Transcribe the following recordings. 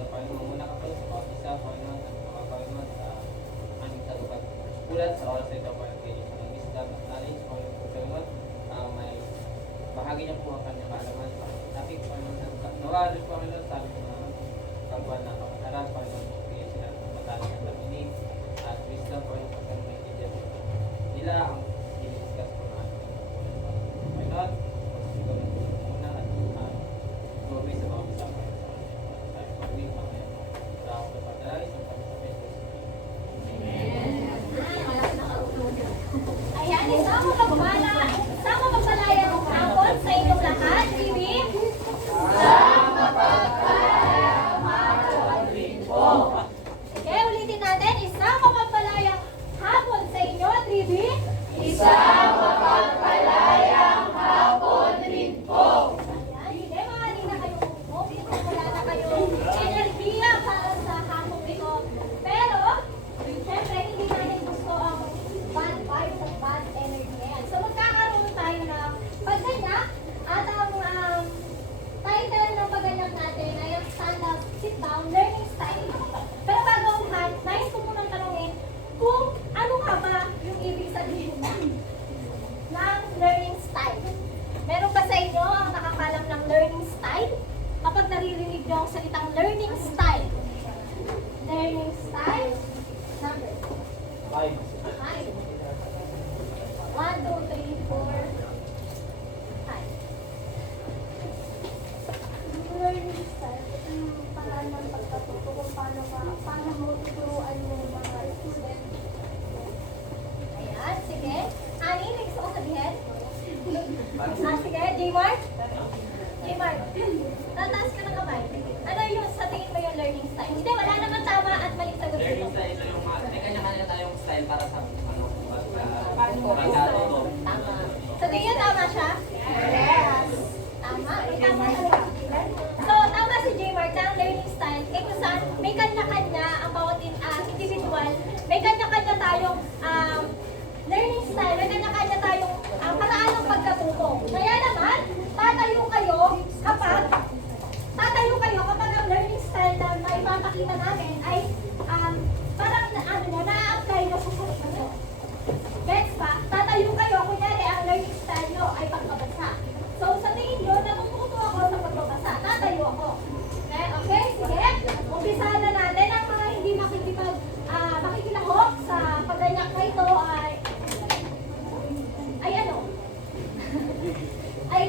ito, Panginoon. Muna ka po sa bawat isa, Panginoon, at mga Panginoon sa aming talupag. Ulat sa oras na ito, Panginoon, kayo ng wisdom at knowledge, Panginoon, may bahagi niya po ang kanyang kaalaman. Natin, Panginoon, nawa rin, Panginoon, sa aming mga kangkuhan na kapataran, Panginoon, kayo sila matalang at laminig, at wisdom, Panginoon, pagkang may kidyan nila ang diniskas po na Panginoon, ikaw na po muna at gawin sa mga isa, Panginoon, tayo pag-uwi, Panginoon, sa ako na pagdaray, sa kami sa Pesos. Ayan, isama magpalaya ng hapon sa inyong lahat, Bibi. Sige, ulitin natin. Isang mapagpalayang hapon sa inyo, Bibi. Isang mapagpalayang hapon rin po. Ayan, hindi maaling na kayong umupo. Wala na kayong enerhiya para sa hapon ito. Pero, syempre, hindi natin gusto ang bad vibes at bad energy na yan. So, magkakaroon tayo ng pagganyak at ang title ng pagganyak natin ay ang Stand Up, Sit Down, Learning Style. Pero bago ang lahat, nais ko munang tanungin kung ano nga ba yung ibig sabihin ng learning style. Meron ba sa inyo ang nakakalam ng learning style? Kapag naririnig nyo ang salitang learning style. Learning style, number 5. 5. 1, 2, 3, 4, 5. Learning style, paraan ng pagkatuto kung paano mo tuturuan yung mga student. Ayan, sige. Ani, may gusto ko sabihin? Sige, J-Mark? J-Mark, tataas ka ng kamay. Ano yung sa tingin mo yung learning style? Hindi, wala naman tama at maling sagot dito. Learning style, ito yung may kanya-kanya tayong style para sa Tama. Sa tingin tama siya? Yes. Tama. Tama talaga. So, tama si J-Mark na ang learning style. Eh kung saan may kanya-kanya ang bawat individual, may kanya-kanya tayong learning style, may kanya-kanya tayong paraan ng pagkatuto. Kaya naman, tatayo kayo kapag ang learning style na maipapakita namin ay parang na-apply nyo sa sarili nyo. Gets ba? Tatayo kayo, kunyari ang learning style nyo ay pagbabasa. So, sa tingin nyo, natututo ako sa pagbabasa. Tatayo ako. Okay? Sige. Umpisahan na natin. Ang mga hindi makikilahok sa pagganyak na ito ay ano? Ay,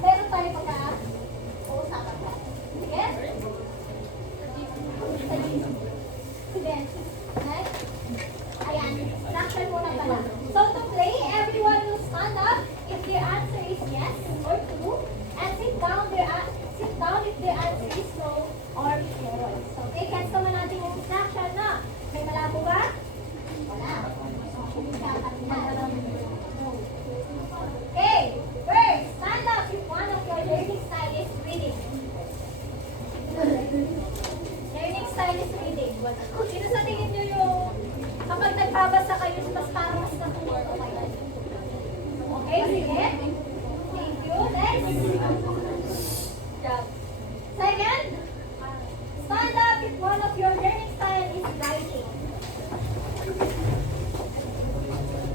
meron tayo pagka-uusapan ka. Sige? Sige. Next. Ayan. Action muna pala. So, to play, everyone will stand up if their answer is yes or true, and sit down if their answer is no or false. Okay, gets naman natin yung instruction na. May malabo ba? Wala. Okay, first, stand up if one of your learning style is reading. Learning style is reading. Sino sa tingin nyo yung kapag nagbabasa kayo, mas parang mas natututo kayo? Okay, sige. Thank you. Next. Second, stand up if one of your learning style is writing.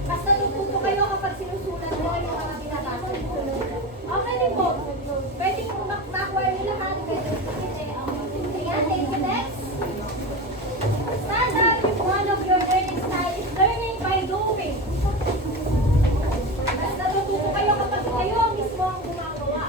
Mas natututo kayo kapag sinusulat mo yung mga binabasa nyo. Okay din po. Pwede mo backward nyo lahat. Pwede mo hindi. Ayan, thank you. Next. Stand up if one of your learning style is learning by doing. Mas natututo kayo kapag kayo mismo ang gumagawa.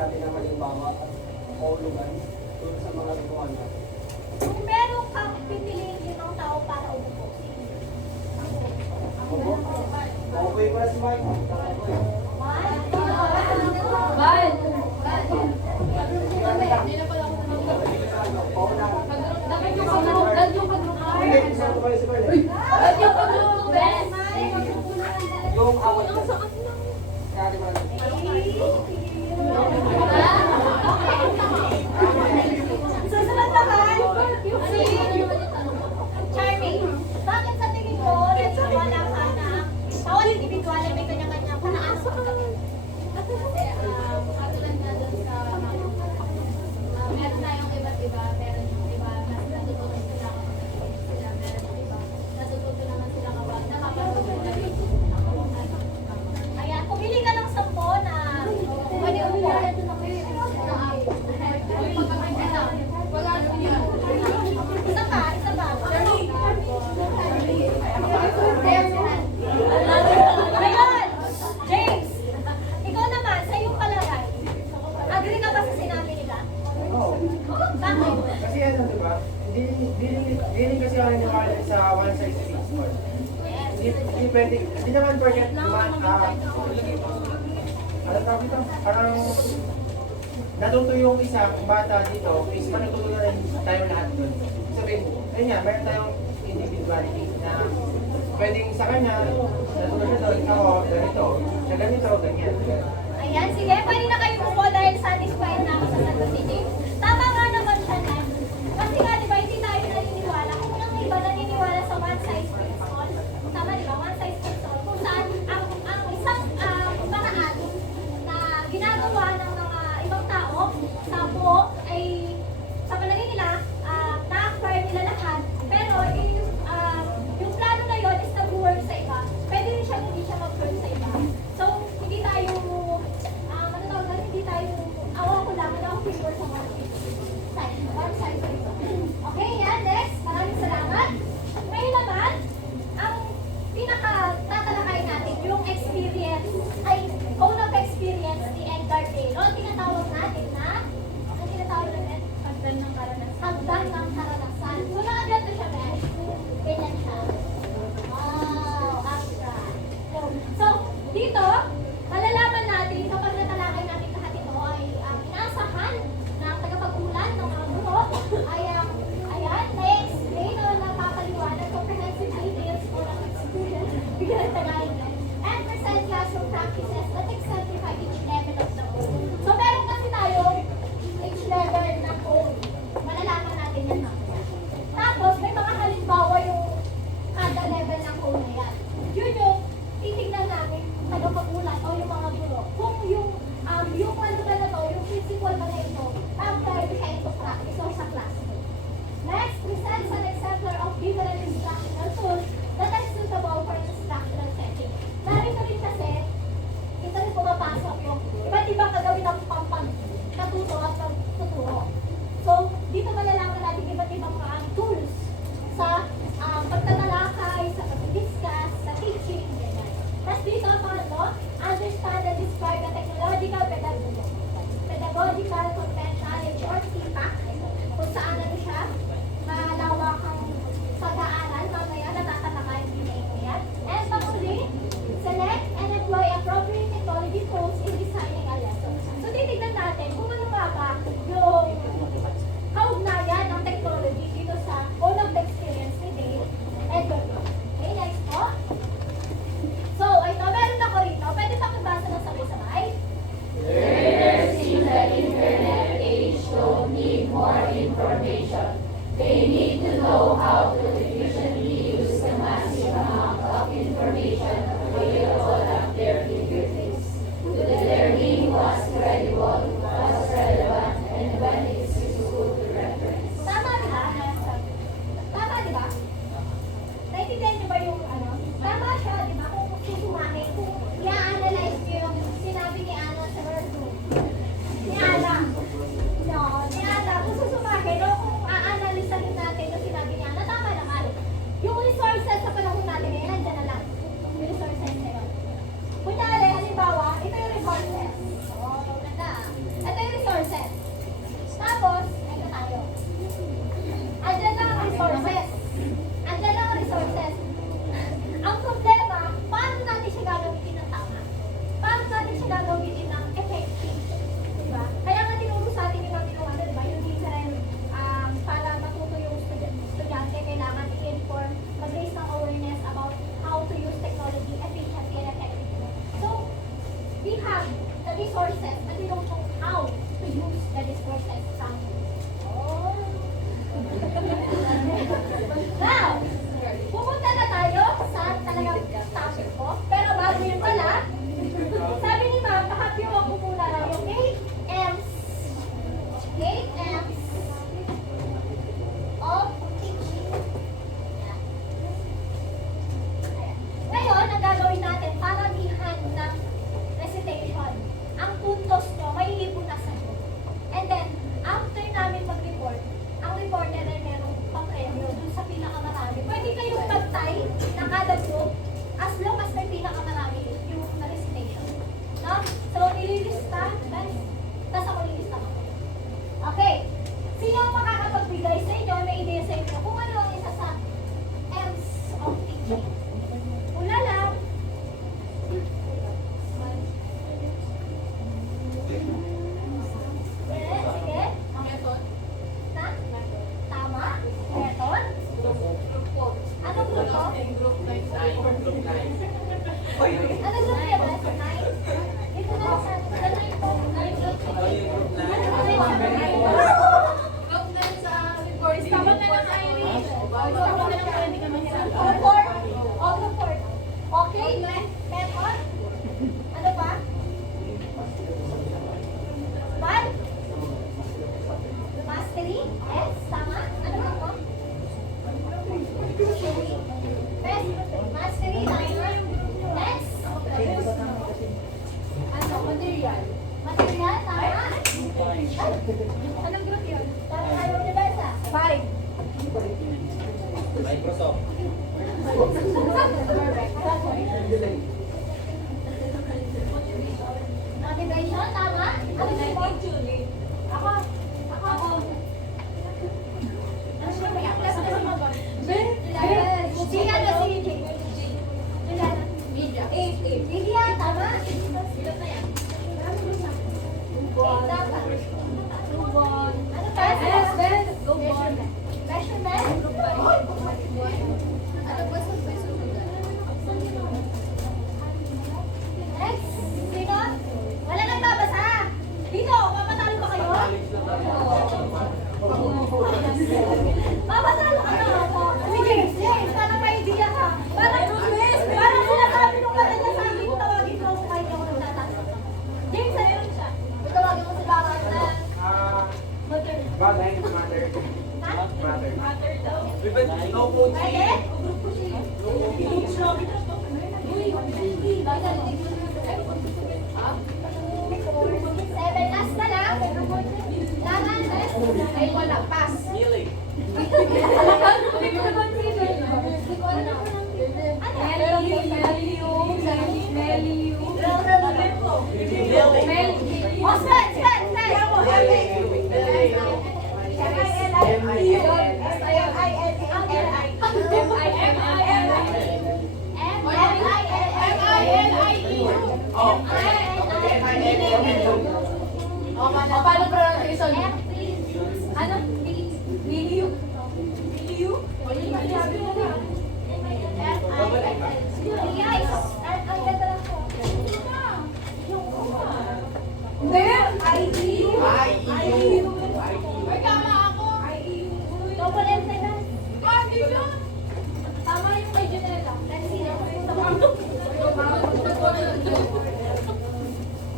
natin na malimbawa at kaulugan doon sa mga lutuan natin. Kung meron kang pipiliin limang tao para umupo, sige. Opo. Okay pala si Mike. Pauna. Hindi, isa ko kayo si Carl. Yung awat na. Kaya di ba? Susunod naman, si Charming. Bakit sa tingin ko, nagsiwala ka na bawat individual ay may kanya-kanyang paraan sa pagkain? Katulad na doon sa meron tayong iba't iba, meron yung iba mas natutunan sila kapag sila, meron yung iba natututo naman sila kapag nakapanood sila dito. Ayan, pumili ka ng 10 na pwede umuwi. Isa pa, isa pa. Ayun! James! Ikaw naman, sa iyong palagay, agree ka ba sa sinabi nila? Oo. Bakit? Kasi ano, di ba? Hindi kasi ako naniwala sa one size fits all. Hindi pwede, hindi naman pwede naman, ano tawag ito? Parang natuto yung isang bata dito, is matututo na rin tayo lahat doon. Sabihin, ayun nga, meron tayong individuality na pwedeng sa kanya, natuto na doon, ako, ganito, sa ganito, ganyan. Ayan, sige, pwede na kayo umupo dahil satisfied na ako sa sagot ni James. Tama nga naman siya na. Kasi nga, di ba, hindi tayo naniniwala. Kung ang iba naniniwala sa one size fits all. Tama, di ba? One size fits all. Kung saan ang isang paraan na ginagawa ng mga ibang tao sa buo ay sa palagay nila, na-acquire nila lahat. Pero yung plano na yun is nag-work sa iba. Pwede rin siya hindi siya mag-work sa iba. So, hindi tayo, ano tawag na, hindi tayo, awa ko lang, ano ako favor sa one size fits all. Okay, yan, next. Maraming salamat. Ngayon naman, ang pinaka-tatalakay natin, yung experience, ay own of experience ni Edgar Taylor. Tinatawag natin na, ang tinatawag natin, Hagdan ng karanasan. hagdan ng karanasan. So, nakaganto siya, Ben. Ganyan siya. Wow, abstract. So, dito, malalaman natin kapag natalakay natin lahat ito ay inaasahan ng tagapag-ulan ng mga guro ay ayan, na-explain o napapaliwanag comprehensive details o ng experience bigyan ng Tagalog and present classroom practices that exemplify each level of the code. So, meron kasi tayo each level ng code. Malalaman natin yan mamaya. Tapos, may mga halimbawa yung kada level ng code na yan. Yun yung titignan natin tagapag-ulat o yung mga guro. Kung yung ano ba na to, yung principle ba na ito, apply siya into practice o sa classroom. Next, presents an exemplar of different instructional tools that are suitable for an instructional setting. Narito rin kasi, ito rin pumapasok yung iba't ibang kagawin ng pampag-natuto at pagtuturo. So, dito malalaman natin iba't ibang mga tools sa pagtatalakay, sa pag-discuss, sa teaching, ganyan. Tapos dito, pangatlo, understand and describe the technological, pedagogical, content knowledge, or feedback. Kung saan ano siya, malawakang pag-aaral, mamaya natatalakay din ito yan. And panghuli, select and employ appropriate technology tools in designing a lesson. So, titignan natin kung ano nga ba yung kaugnayan ng technology dito sa all of the experience ni Dave Edgar. Okay, next po. So, ito, meron ako rito. Pwede pa magbasa ng sabay-sabay? Learners in the internet sa exam. Oh. Now, pupunta na tayo sa talagang topic ko. Pero bago yun pala, sabi ni ma'am, pakapiyuan ko muna lang yung 8 M's. 8 M's of teaching. Ayan. Ngayon, ang gagawin natin, paramihan ng recitation. Ang puntos nyo, may iipunasan nyo. And then, after namin mag-report, ang reporter ay merong pang-premyo dun sa pinakamarami. Pwede kayong mag-tie na kada group as long as may pinakamarami yung na-recitation. No? So, ililista, guys. Tapos ako lilista ko. Okay. Sino ang makakapagbigay sa inyo, may idea sa inyo kung ano ang isa sa M's of teaching? Una lang. Sige. Ang method. Na? Tama? Method? Anong grupo? Group 9 sa Anong grupo yan? Nine? Dito na sa nine po. Group 9 sa report. Tama na lang tayo eh. Tama na lang tayo, hindi ka mahirap. Group four? O, group four. Okay? Method? Ano pa? One? Mastery? Yes, tama? Ano ba po? Best, mastery, tama? Next? Ano? Material. Material, tama? Ay, anong group yun? Parang ayaw niya basa. 5. Microsoft. Motivation, tama? Ano ba po? Ako. Ano siya? May class na sa mga si ano si Jay? Juliana. Media. 8. Media, tama? Ilan na yan? Ano pa? Measurement. Measurement? Ano ba sa Next. Sino? Wala nang babasa. Dito, papatalo ba kayo? Papatalo ka na. Sige, James, parang may idea ka. Parang sinasabi nung kanya niya sa akin, tawagin mo ako kahit ako nagtatanong. James, ano yun siya? Tawagin mo si Baka na mother. Bagay, matter. Ha? Matter. No coaching. Pwede? Seven, last na lang. Laman, last. Ay, wala. Pass. Healing. Paano pronunciation? Ano? Milieu. Milieu? Ay, tama ako. Double M na lang. Ah, hindi na. Tama yung kay Janela.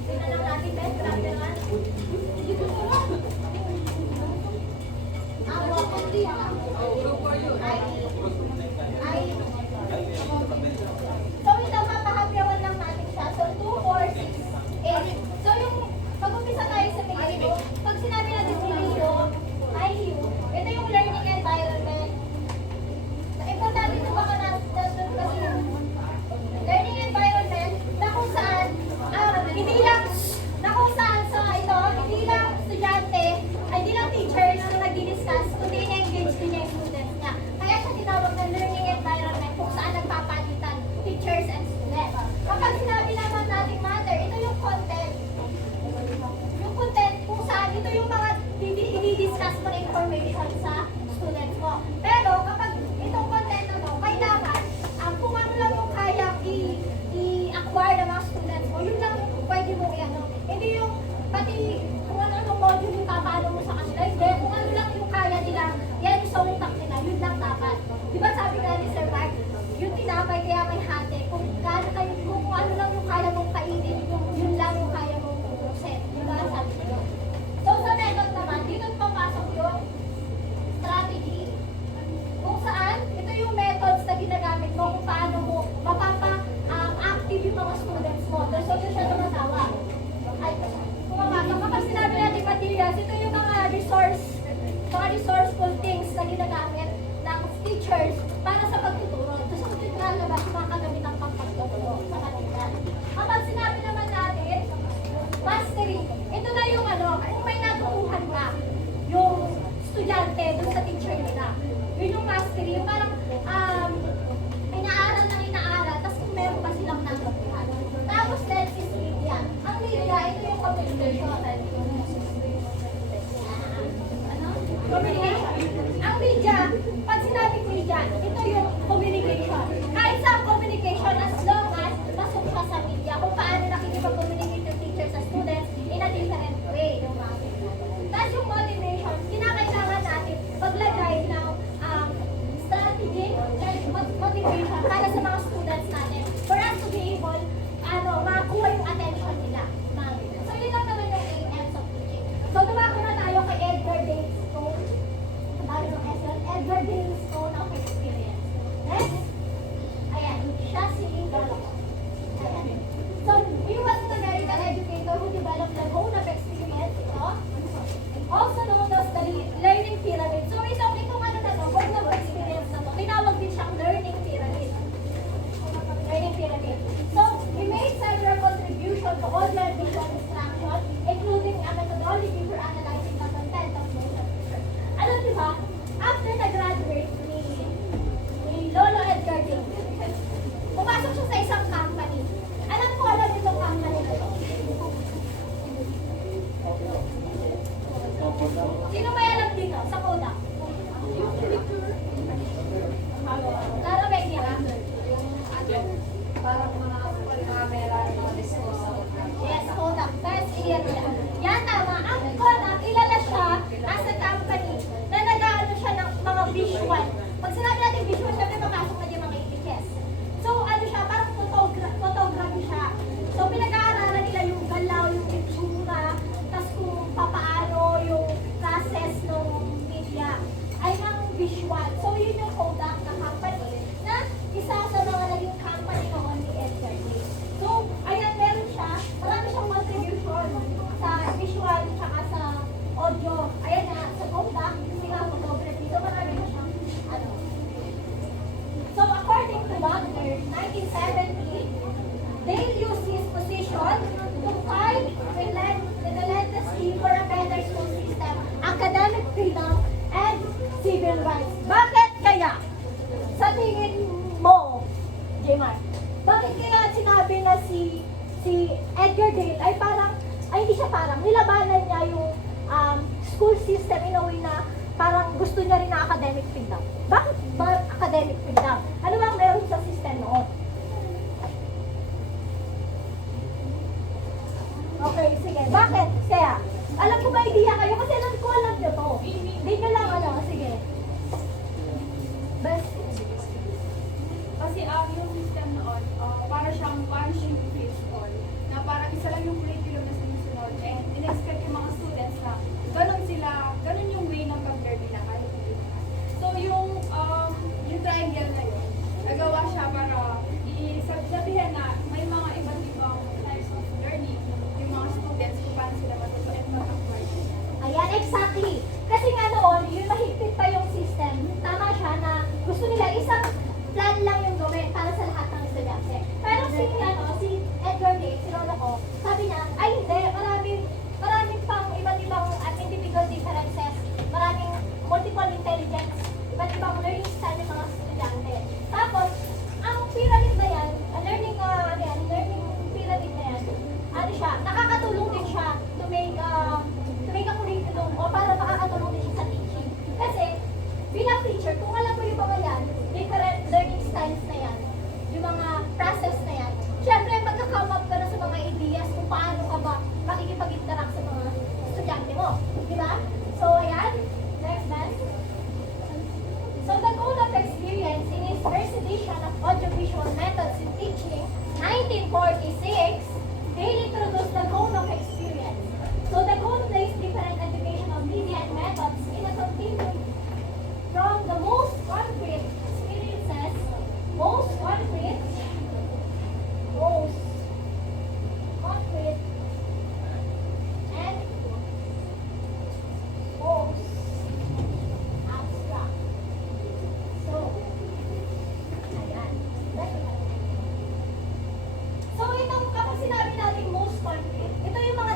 Tingnan lang natin, Ben. Grabe naman. Ang wakundi ay so ito mapahapyawan lang natin siya. So 2, 4, 6, 8. So yung pag-umpisa tayo sa milieu, pag sinabi natin milieu, IU, ito yung learning environment. Importante ito baka natin kasi learning environment na kung saan hindi lang na kung saan sa ito, hindi lang estudyante, ay hindi lang teachers na nagdi-discuss, kundi na-engage din yung students niya. Kaya siya tinawag na learning environment kung saan nagpapalitan teachers and students. Kapag sinabi naman natin matter, ito yung content. Yung content kung saan ito yung mga i-discuss mo na information sa students mo. Pero kapag itong content na to, kailangan kung ano lang yung kayang i-acquire ng mga students mo, yun lang yung pwede mo i-ano. Hindi yung pati kung ano-ano module yung paano mo sa kanila. Hindi, kung ano lang yung kaya nila, yan yung sa utak nila, yun lang dapat. Di ba sabi nga ni Sir Mark, yung tinapay kaya may hati, kung ano lang yung kaya mong kainin, yun lang yung kaya mong ubusin. Di ba sabi ko? So sa method naman, dito papasok yung strategy. Kung saan, ito yung methods na ginagamit mo kung paano mo mapapa-active yung mga students mo. So yun siya tumatawa. Ay, pumapasok. Kapag sinabi natin materials, ito yung mga resourceful things na ginagamit ng teachers para sa pagtuturo. Tapos kung lalabas yung mga kagamitang pagtuturo sa kanila. Kapag sinabi naman natin, mastery, ito na yung kung may natutuhan ka, yung estudyante dun sa teacher nila. Yun yung mastery, yung parang inaaral, tapos kung meron pa silang natutuhan. Tapos next is media. Ang media, ito yung communication. Communication. Ang media, pag sinabing media, ito yung communication. Kahit sa communication, as long as pasok siya sa media, kung paano nakikipag-communicate yung teacher sa students in a different way. Tapos yung motivation, kinakailangan natin paglagay ng strategy and motivation para sa mga students natin for us to be able makakuha yung attention nila. So yun lang naman yung aims of teaching. So dumako na tayo kay Edgar Dale's Code. Edgar Dale's Code of Experience. Next, ayan, siya si Gallo. Ayan. So, he was a American educator who developed the code of experience, also known as the learning pyramid. So, itong code of experience na to, tinawag din siyang learning pyramid. Learning pyramid. So, he made several contributions to all their visual instruction, including a methodology for analyzing the content of motion pictures. Alam niyo ba, after na-graduate ni Lolo Edgar Dale, pumasok siya sa isang company. Alam itong company na to. Sino may alam dito sa Kodak? Lara Media. Parang mga camera, mga disposal. Yes, Kodak. That's it. Yan, tama. Ang Kodak, kilala siya as a company na nag-aano siya ng mga visual. Pag sinabi natin visual, syempre papasok na yung mga images. So, siya, parang photography siya. So, pinag-aaralan nila yung galaw, yung itsura, tas kung papaano yung process ng media ay ng visual. So, yun yung Kodak na company na isa sa mga naging company noon ni Edgar Dale. So, ayan, meron siya. Marami siyang contribution sa visual at sa audio. Ayan na, sa Kodak, sila photography. So, marami na siyang So, according to Wagner, 1970, Dale used his position to fight relentlessly for a better school system, academic freedom, and civil rights. Bakit kaya? Sa tingin mo, Jmar, bakit kaya sinabi na si Edgar Dale ay hindi siya nilabanan niya yung school system in a way na parang gusto niya rin na academic freedom? Bakit ba academic freedom? Ano bang meron sa system noon? Okay, sige. Bakit? Kaya, alam ko ba idea kayo? Kasi alam ko nyo to. Hindi nyo lang sige. Bas, Kasi yung system noon, para siyang punching baseball, na parang isa lang yung curriculum na sinusunod, and in-expect yung mga students na ganun yung way ng pag-learn nila kahit hindi naman. So yung triangle na yun, nagawa siya para sabihin na may mga iba't ibang types of learning yung mga students kung paano sila matuto at mag-acquire. ayan, exactly. Kasi nga noon, yung mahigpit pa yung system, tama siya na gusto nila isang plan lang yung gawin para sa lahat ng estudyante. Pero si Edgar Dale, si lolo ko, sabi niya, ay hindi, maraming pang iba't ibang individual differences, maraming multiple intelligence, iba't ibang learning style ng mga estudyante. Tapos, ang pyramid na yan, learning pyramid na yan, nakakatulong din siya to make a curriculum o para makakatulong din siya sa teaching. Kasi, bilang teacher, kung alam mo yung mga yan, different learning styles na yan, yung mga process na yan, syempre magka-come up ka na sa mga ideas kung paano ka mo. Di ba? So, ayan. Next, Ben. So, the Code of Experience in its first edition of Audiovisual Methods in Teaching, 1946, they introduced the Code of Experience. So, the code placed different educational media and methods in a continuum from the most concrete experiences, most concrete, and most abstract. So, ayan. So, itong kapag sinabi natin most concrete, ito yung mga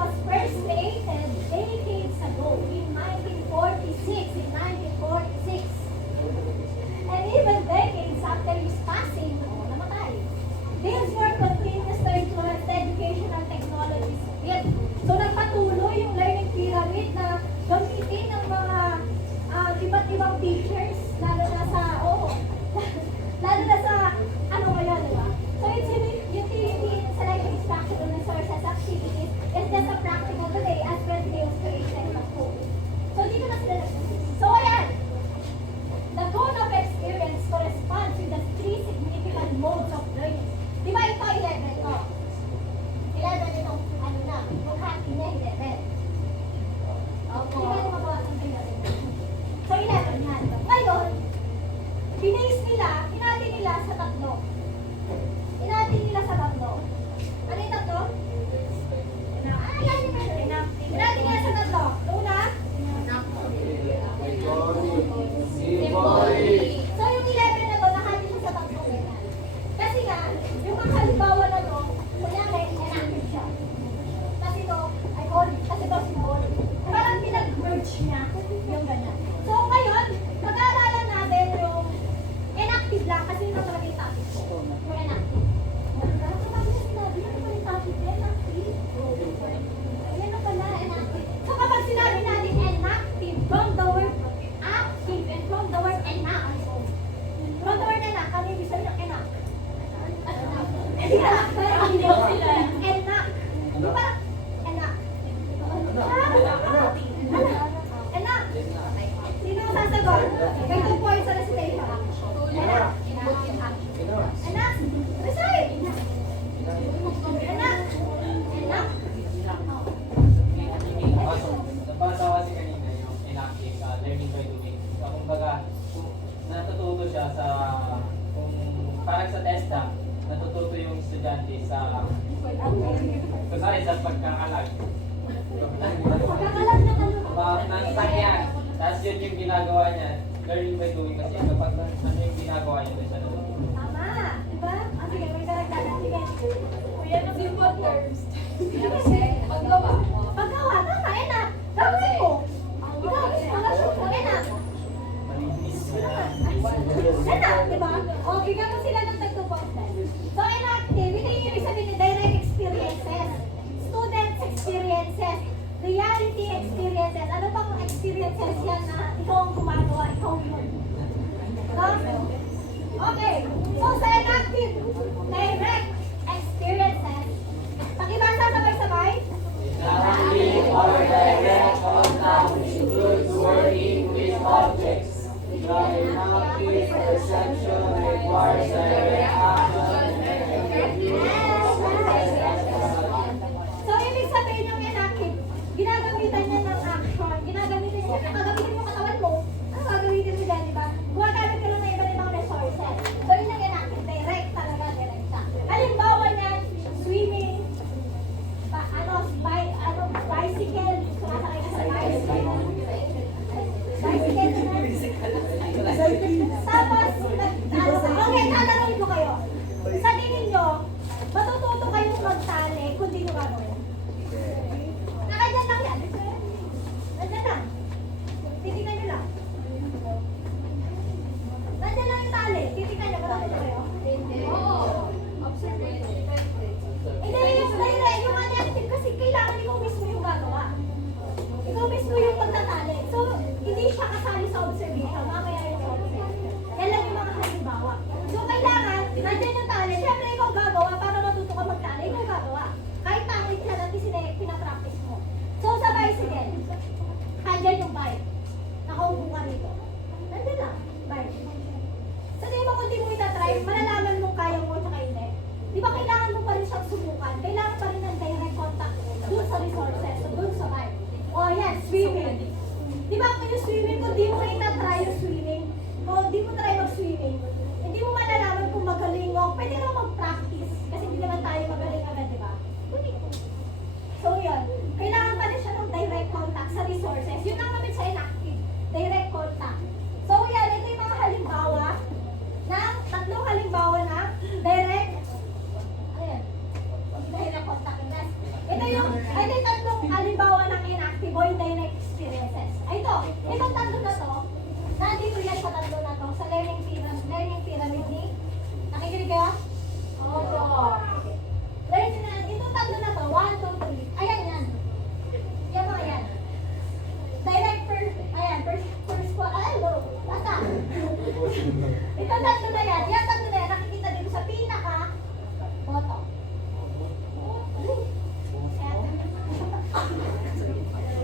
was first created decades ago in 1946. And even decades after his passing, namatay. These were continuous to influence the educational technologies. Yet, so nagpatuloy yung learning pyramid na gamitin ng mga iba't ibang teachers, lalo na sa, ano kaya, di ba? So its utility in selecting instructional resources activities is just a practical today as when they was created at home. So dito na sila So ayan, the goal of experience corresponds with the three significant modes of learning. Di ba ito 11 to? 11 itong yung hati niya 11. Opo. Di ba yung mabawasan kayo natin? So 11 yan. Ngayon, hinati nila sa tatlo. Ano yung tatlo? Hinati nila sa tatlo. Una? So yung 11 na to, nakati siya sa tatlo. Kasi nga, yung mga halimbawa na to, kunyari, enacted siya. Kasi ito, kasi ito symbol. Parang pinag-merge niya yung ganyan. So ngayon, mag-aaralan natin yung enacted lang kasi yun ang talaga yung topic ko. Yung enacted. Ayan na pala, enacted. So kapag sinabi natin enacted from the word active and from the word enact. From the word enact, kami ibig sabihin ng enact. Enact. Enact. Di ba? Enact. Enact. Sino ang sasagot? May 2 points sa recitation. Enact. Enact. Recite. Enact. Enact. Nabasa kasi kanina yung inactive learning by doing. So, kumbaga, kung natututo siya sa, kung parang sa TESDA, natututo yung estudyante sa, kunwari sa pagkakalag. Pagkakalag na About ng sakyan. Tapos yun yung ginagawa niya, learning by doing kasi kapag ano yung ginagawa niya, doon siya natututo. Tama. Diba? Sige, may karagdagan. Sige. Kuya, ng simple terms. Paggawa. Paggawa, tama, enact. Gawin mo. Ikaw, pangasunod ng enact. Enact, di ba? O, bigyan mo sila ng tag 2 points. So, enactive, ito yung ibig sabihin ng direct experiences. Students' experiences. Reality experiences. Ano bang experiences yan na ikaw ang gumagawa, ikaw yun? No? Okay. So, sa enactive, direct experiences. Pakibasa sabay-sabay. Active or direct contact includes working with objects. The inactive perception requires direct action. So, ibig sabihin yung inactive, ginagamitan niya ng action, ginagamitan niya, gagamitin mo katawan mo, ano gagamitin mo dyan, di ba? Gumagamit ka lang ng iba't ibang resources. So, yun yung inactive, direct talaga, direct siya. Halimbawa niyan, swimming, bicycle, sumasakay ka sa bicycle. Tapos, okay, tatanungin ko kayo. Sa tingin nyo, matututo kayong magtali kung di nyo gagawin. Nakadyan lang yan. Nandyan lang. Titignan nyo lang. Nandyan lang yung tali. Titignan nyo, matututo kayo. Oo. Observation. Hindi, yung direct, yung unactive kasi kailangan ikaw mismo yung gagawa. Ikaw mismo yung magtatali. So, hindi siya kasali sa observation. Mamaya yung sa observation. Yan lang yung mga halimbawa. So, kailangan, nandyan yung tali. Siyempre, ikaw gagawa para matuto ka magtali. Ikaw gagawa. Kahit pangit siya lang, pinapractice mo. So, sa bicycle, nandyan yung bike. Nakaupo ka rito. Nandyan lang, bike. Sa tingin mo, kung di mo itatry, Ito tatlo na yan. Yan tatlo na yan. Nakikita din sa pinaka bottom.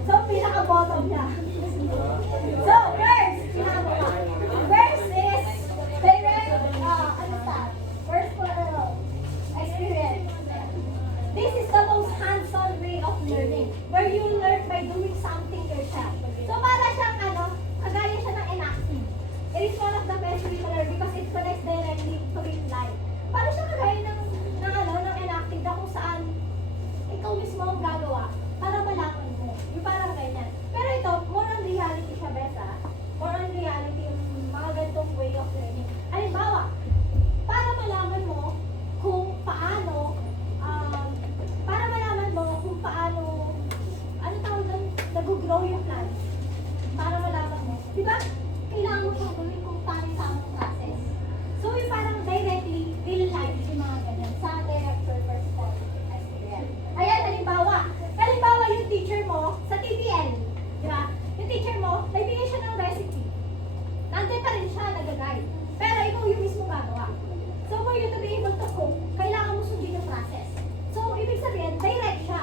So, pinaka bottom niya. So, first, pinaka bottom. First is direct, ano sa? First for experience. This is the most hands-on way of learning, where you learn by doing something yourself. So, para siyang ano, kagaya siya ng enacting. It is one of the best way to learn because it connects directly to real life. Para siya kagaya ng enacting na kung saan ikaw mismo ang gagawa para malaman mo. Yung parang ganyan. Pero ito, more on reality siya, Besa. More on reality yung mga ganitong way of learning. Halimbawa, para malaman mo kung paano, ano tawag doon, nag-grow yung plant. Para malaman mo. Di ba? Kailangan mo siyang gawin kung paano yung tamang process. So, yung parang directly, real life yung mga ganyan. Sa direct purpose for experience. Ayan, halimbawa yung teacher mo sa TPL. Di ba? Yung teacher mo, nagbigay siya ng recipe. Nandun pa rin siya, nag-guide. Pero ikaw yung mismo gagawa. So, for you to be able to cook, kailangan mo sundin yung process. So, ibig sabihin, direct siya.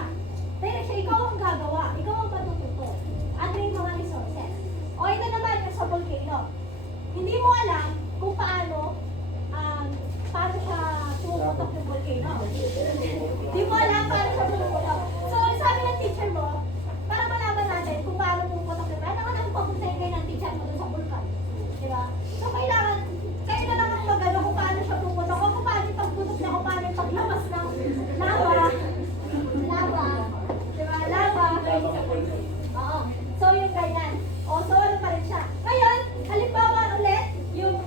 Direct siya, ikaw ang gagawa. Ikaw ang matututo. Ano yung mga resources? O ito naman yung sa volcano. Hindi mo alam kung paano siya pumuputok yung volcano. Hindi mo alam paano siya pumuputok. So, sabi ng teacher mo, para malaman natin kung paano pumuputok yung volcano, ano ang papuntahin kayo ng teacher mo dun sa vulkan? Diba? So, kailangan, kayo na lang ang magano kung paano siya pumuputok o kung paano yung pagputok niya, kung paano yung paglabas ng lava. Diba? Lava. Oo. So, yung ganyan. O, so, ano pa rin siya. Ngayon, halimbawa ulit, yung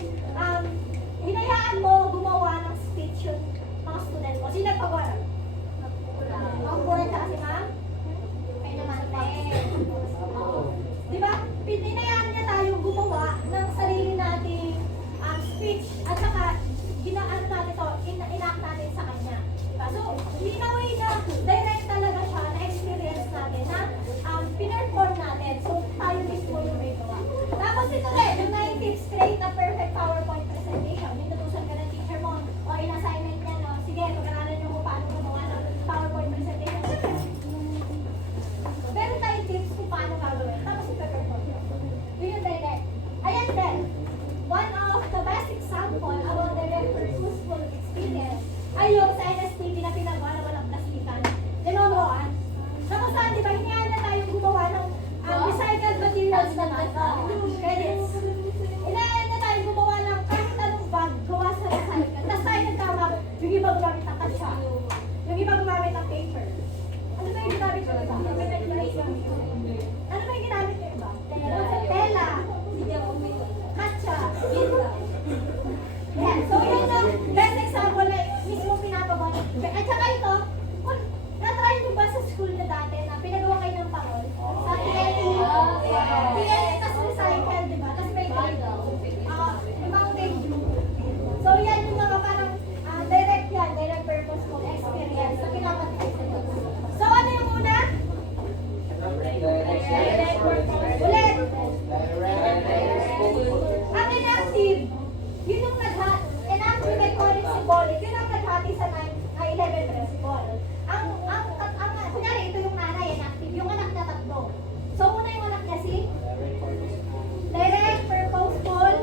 hinayaan mo gumawa ng speech yung mga student mo. Sino nagpagawa? Ang buray ka kasi, ma'am? Ay naman, oo. Diba? Hinayaan niya tayong gumawa ng sarili nating speech at saka ginaano natin to, inact natin sa kanya. Diba? So, in a way na direct talaga siya na experience natin na pinerform natin. So, tayo mismo yung may gawa. Tapos ito rin, yung 9 tips, create a perfect PowerPoint presentation. Yung tutusan ka ng teacher mo o in-assignment niya, no? Sige, pag-aralan niyo kung paano gumawa ng PowerPoint presentation. Pero tayo tips kung paano gagawin. Tapos i-perform nyo. Yun yung direct. Ayan din. One of the best example about direct purposeful experience ay yung sa NSTP na pinagawa na walang plastikan. Dinonoan. Na kung saan, di ba, hinayaan na tayong gumawa ng recycled materials naman. Credits. Hinayaan na tayong gumawa ng kahit anong bag gawa sa recycled. Tapos tayo nagkama, yung iba gumamit ng kasya. Yung iba gumamit ng paper. Ano ba yung ginamit ko iba? Ano ba yung ginamit ko iba? Tela. Katsa. Yeah, so yun ang best example na mismo pinapagawa. At saka ito, kung na-try nyo ba sa school na dati na pinagawa kayo ng parol? Sa TLE. TLE tas recycle, di ba? Tas may grade. Yung mountain blue. So yan yung mga parang direct yan, direct purposeful experience na pinapatay sa ito. So ano yung una? Direct purpose. Ulit. Ang inactive, yun yung inactive may call it symbolic, yun ang naghati sa 11 principle. Kunyari, ito yung nanay, inactive, yung anak na tatlo. So, una yung anak niya si direct purposeful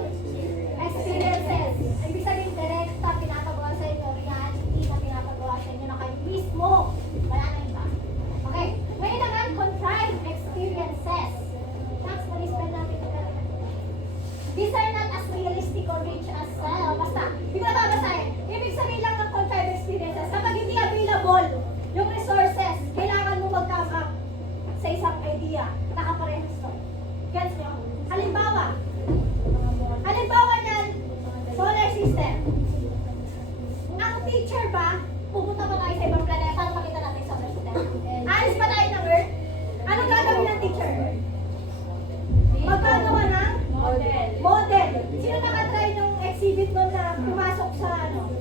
experiences. Ibig sabihin, direct na pinapagawa sa inyo, reality na pinapagawa sa inyo na kayo mismo. Wala na iba. Okay. Ngayon naman, contrived experiences. Next, ma-spell natin ito. These are not as realistic or rich as basta, hindi ko na babasahin. Ibig sabihin lang ng contrived experiences, kapag hindi available yung resources, kailangan mo mag-come up sa isang idea na kaparehas to. Gets nyo? Halimbawa niyan, solar system. Ang teacher ba, pupunta pa tayo sa ibang planeta para makita natin yung solar system? Alis pa tayo ng Earth? Anong gagawin ng teacher? Magkagawa ng model. Sino nakatry nung exhibit nun na pumasok sa ano?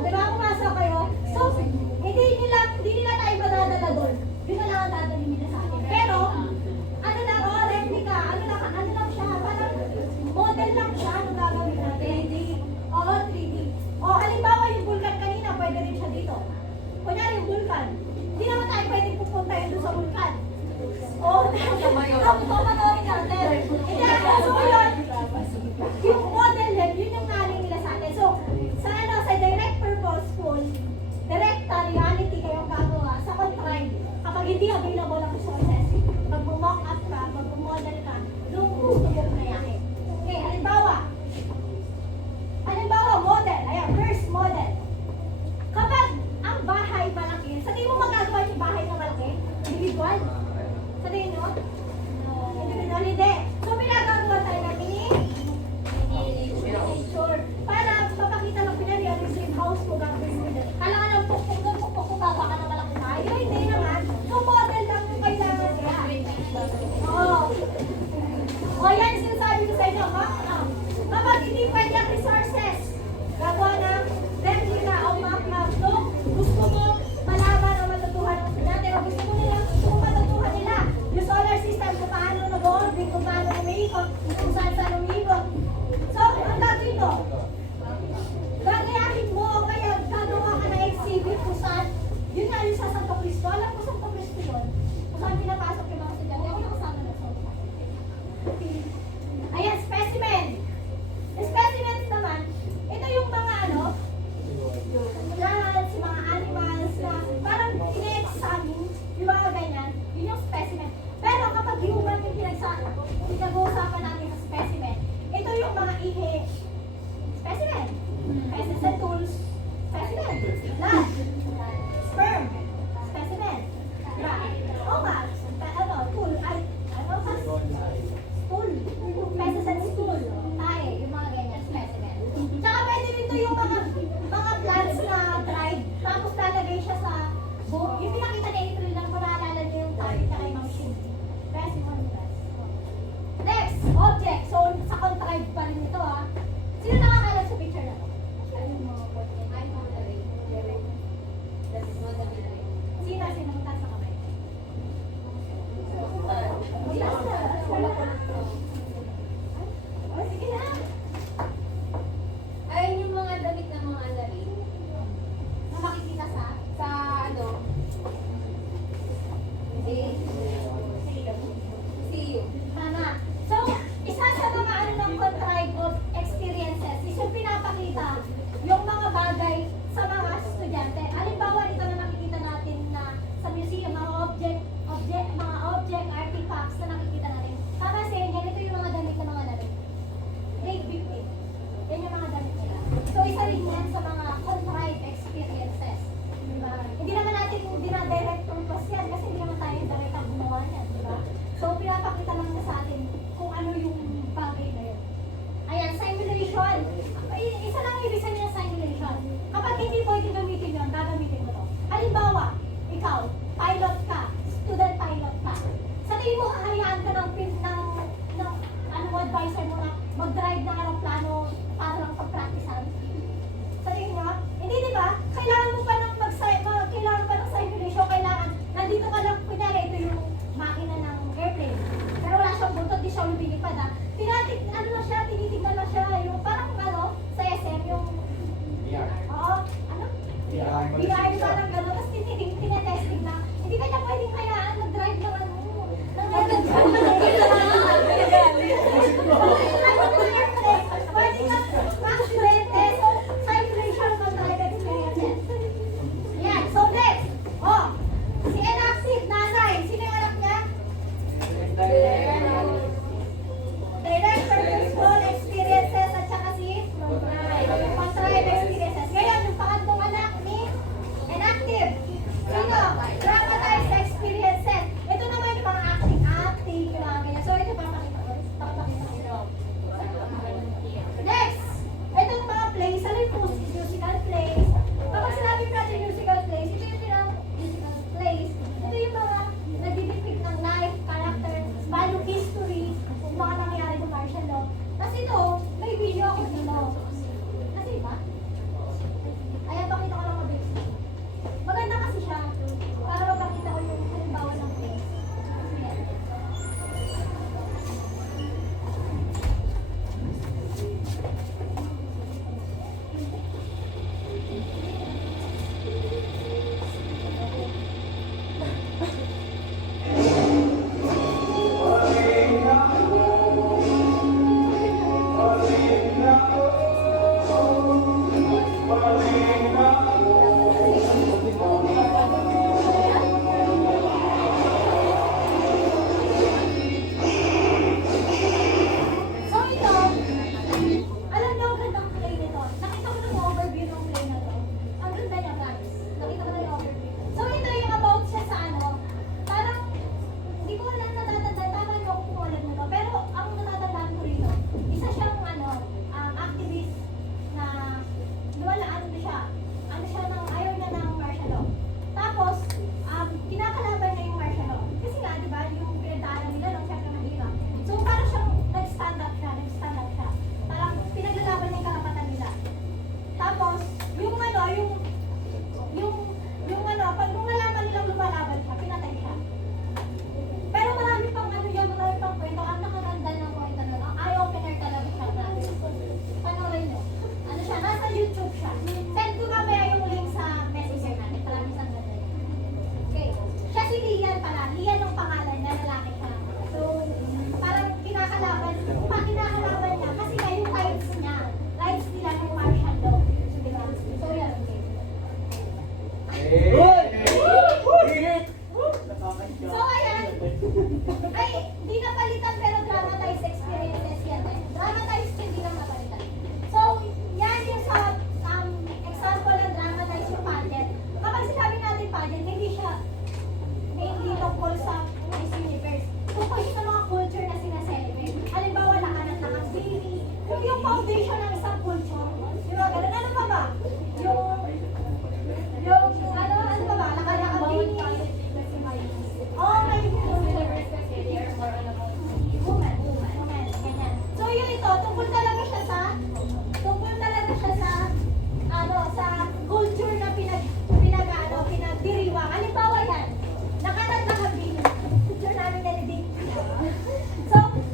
Di ba pumasok kayo? So, hindi nila tayo madadala doon. Yun na lang ang dadalhin nila sa atin. Pero, ano lang, replica, ano lang siya, parang model lang siya, ano gagawin natin.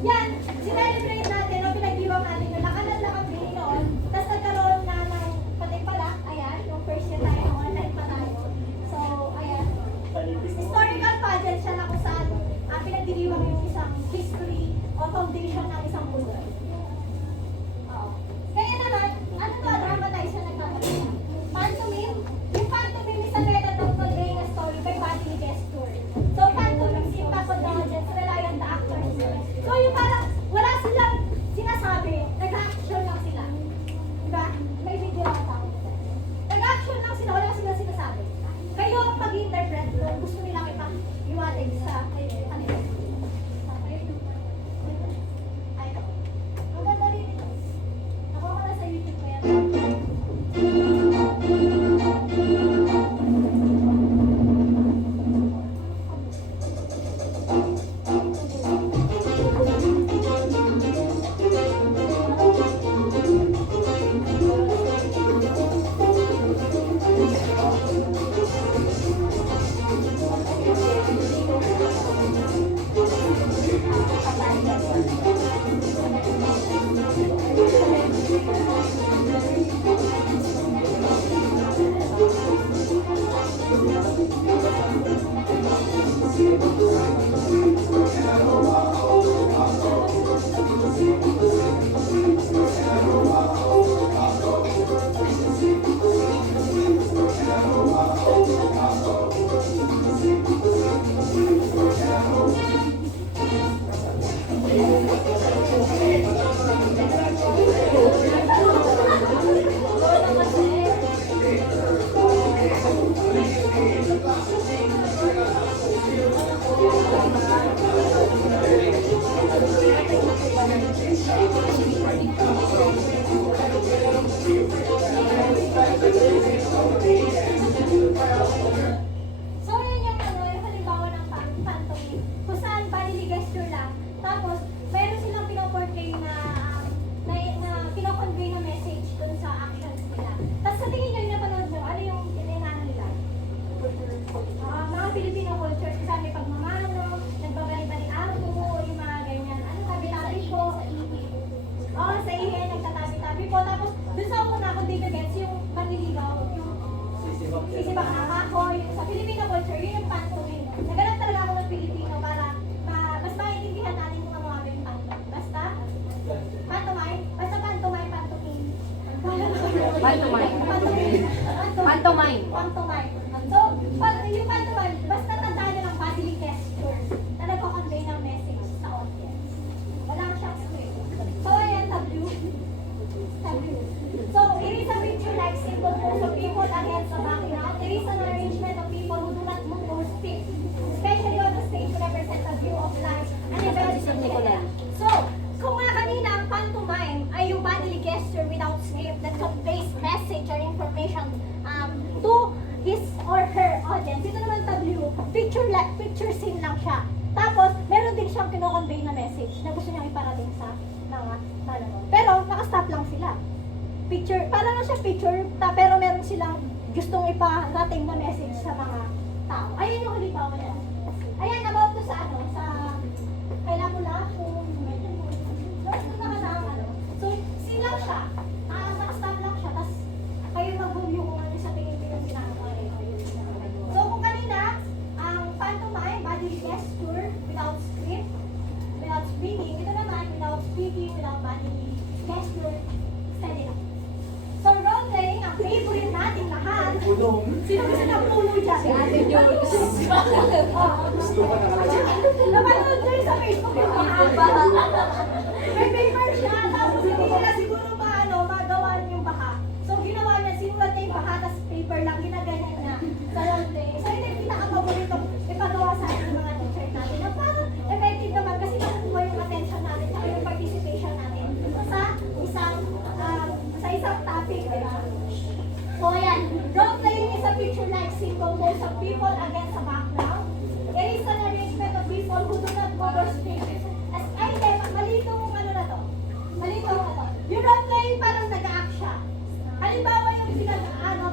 yan, sinelebrate natin, o pinag-iwang natin yung lakan noon, tapos nagkaroon na ng patay pala, ayan, yung first year tayo, online pa tayo. So, ayan, historical pageant siya na kung saan pinagdiriwang yung isang history o foundation ng isang kulay. Kaya naman, ano to, dramatize na nagkakaroon? Pantomime. Yung pantomime is a method of conveying a story by bodily gesture. So, pantomime, impact on the audience, rely on the actors. So, yung parang wala silang sinasabi, nag-action lang sila. Diba? May video lang ako. Nag-action lang sila, wala silang sinasabi. Kayo ang pag-interpret kung gusto nilang ipag-iwatig sa kanila. Ay, ang ganda rin ito. Nakuha ko na sa YouTube ko yan. So, yun yung halimbawa ng pantomime. Kung saan bodily gesture lang. Tapos, mayroon silang pinoportray na pinoconvey na message dun sa actions nila. Tapos sa tingin nyo, napanood nyo, ano yung inaano nila? Mga Filipino culture, kung saan may pagmamano, nagbabali-bali-apo, yung mga ganyan. Ano, tabi-tabi po. Oo, sa ihe, nagtatabi-tabi po. Tapos, dun sa una, kung di ka gets, yung panliligaw, yung sisibak na ako, yung sa Filipino culture, yun yung pantomime. Nagalang talaga ako ng Filipino para mas maintindihan natin kung ano yung pantomime. Basta, pantomime, pantomime. Pantomime. Pantomime. So, yung pantomime, basta tandaan nyo ng bodily gesture na nagko-convey ng message sa audience. Wala siyang script. So, ayan, W. So, it is a picture-like symbol pose of people against the background. There is an arrangement of people who do not move or speak, especially on the stage to represent a view of life and events in Nicola. So, kung nga kanina ang pantomime ay yung bodily gesture without script that conveys message or information to his or her audience. Ito naman W, picture scene lang siya. Tapos, meron din siyang kino-convey na message na gusto niyang iparating sa mga nanonood. Pero, nakastop lang sila. Parang lang siya picture, pero meron silang gustong iparating na message sa mga tao. Ayan yung halimbawa niya. Ayan, about to sa kay Lapu-Lapu, so, scene lang siya. Nakastop lang siya, tapos kayo mag-review kung ano sa tingin yung ginagawa. So, kung kanina, ang pantomime, bodily gesture, without script, without speaking. Ito naman, without speaking, without bodily gesture, steady lang. So, role-playing, ang favorite nating lahat. Sino gusto ng pulo dyan? Si Ate Jules. Napanood nyo sa Facebook yung baha. May paper siya, tapos hindi nila siguro magawa yung baha. So, ginawa niya, sinulat niya yung baha, tapos paper lang, ginaganyan na sa role-play. So, ito yung pinaka-paboritong ipagawa sa ating mga teacher natin. Na parang effective naman kasi nakukuha yung attention natin at yung participation natin sa isang topic, diba? So, ayan. Role-playing is a picture-like scene composed of people against a background. There is an arrangement of people who do not move or speak. Malito na to. Yung role-playing parang nag-act siya. Halimbawa yung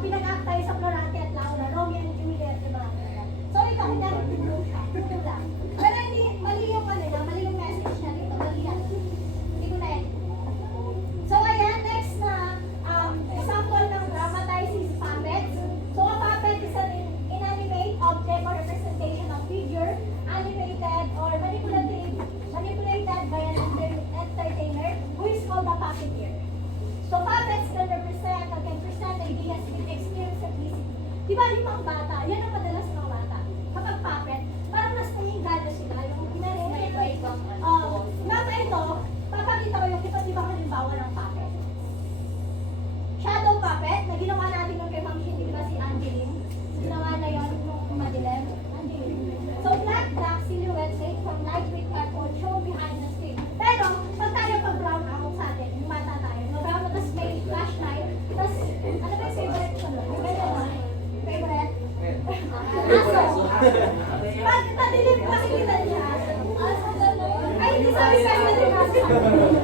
pinag-act tayo sa Florante at Laura, Romeo and Juliet, diba? So, ito, kunyari, tulo siya. Tulo lang. Pero hindi, mali yung message niya dito. Mali yan. Di ba yung mga bata, yan ang madalas ng mga bata. Kapag puppet, parang mas nangingalo sila. Yung may iba-ibang nasa ito, papakita ko yung iba't ibang halimbawa ng puppet. Shadow puppet, na ginawa natin yung kay Ma'am Shin, di ba si Angeline? Ginawa na yun nung madilim. Angeline. So, black silhouette made from lightweight cardboard shown behind the screen. Pero, pag tayo pag-brown out sa atin, yung bata tayo, no? Brown, tapos may flashlight, tapos, ano ba yung favorite ko? Yung ganyan ba? Favorite? Aso. Pag tadilim, makikita niya. Ay, hindi sabi sa akin yung aso.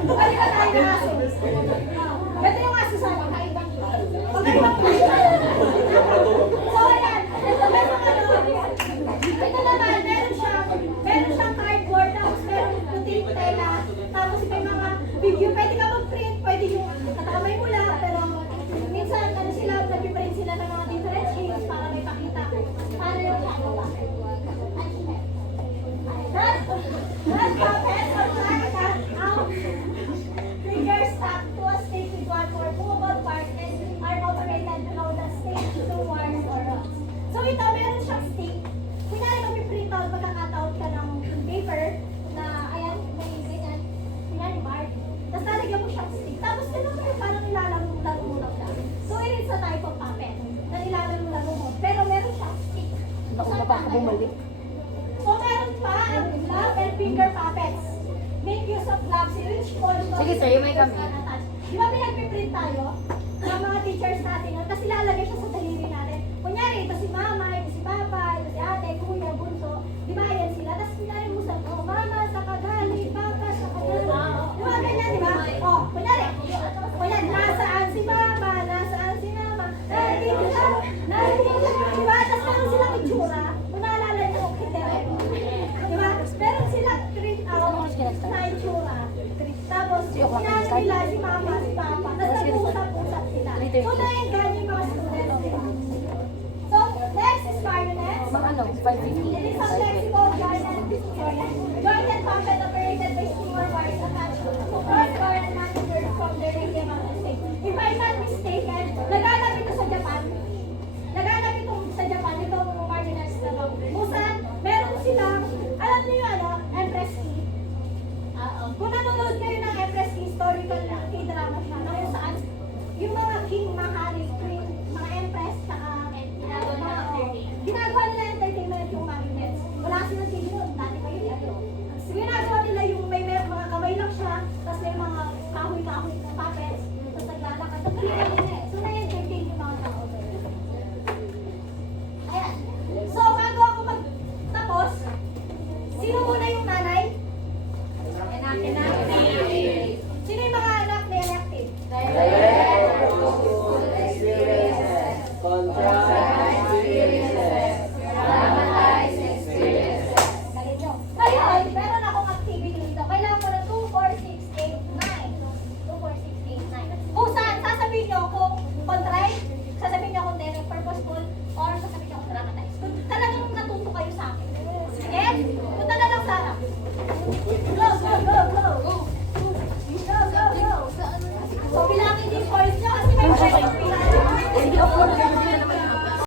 Balik ka tayo ng aso. Ito yung aso sa akin. Okay, so, ayan. Ito meron ito naman, meron siyang cardboard, tapos meron puting tela, tapos may mga video, pwede ka mag-print, pwede yung katakamay mo lang, pero minsan, sila, nag-print sila ng mga different shapes para may pakita. Para yung shadow puppet. That puppet, figures stuck to a stick with one or movable part and are operated below the stick through wires or rods. So ito, meron siyang stick. Kunyari mag-print out, magka-cut out ka ng paper na, ayan, may ganyan, kunyari bar. Tapos lalagyan mo siyang stick. Tapos ganun kayo, parang nilalaro mo lang siya. So it is a type of puppet na nilalaro mo. Pero meron siyang stick. Naku, bumalik. So meron pa ang glove and finger puppets. Make use of gloves in which also Sige, sir, yung may kami. Di ba may nagpiprint tayo ng mga teachers natin? Tapos ilalagay siya sa daliri natin. Kunyari, ito si mama, ito si papa, ito si ate, kuya, bunso. Di ba yan sila? Tapos kunyari mo sa, oh, mama, sa kagali, papa, sa kagali. Di ba ganyan, di ba? Oh, kunyari, nasaan si mama, nasaan si mama, dito lang, dito lang. Di ba? Tapos meron silang itsura. Kung naalala niyo, kitere. Di ba? Meron silang print out na itsura. Tapos, sinanay nila si mama, si papa. Tapos nag-uusap-usap sila. So, na-engage yung mga students, di ba? So, next is marionettes. Mga ano, It 550. is a flexible jointed puppet operated by single wires attached to crossbar and maneuvered from the radium of the stick. If I'm not mistaken, naganap ito sa Japan. Naganap ito sa Japan, itong marionettes na to. Busan, meron silang, alam niyo yung ano, Empress Key. Kung nanonood kayo ng Empress Key, historical na, K-drama siya, na kung saan, yung mga king, mga hari, queen, mga empress, saka, ginagawa nila entertainment yung marionettes. Wala silang TV noon, dati pa yun yan. So, ginagawa nila yung may mga kamay lang siya, tapos may mga kahoy-kahoy na puppets, tapos naglalakad. Ang galing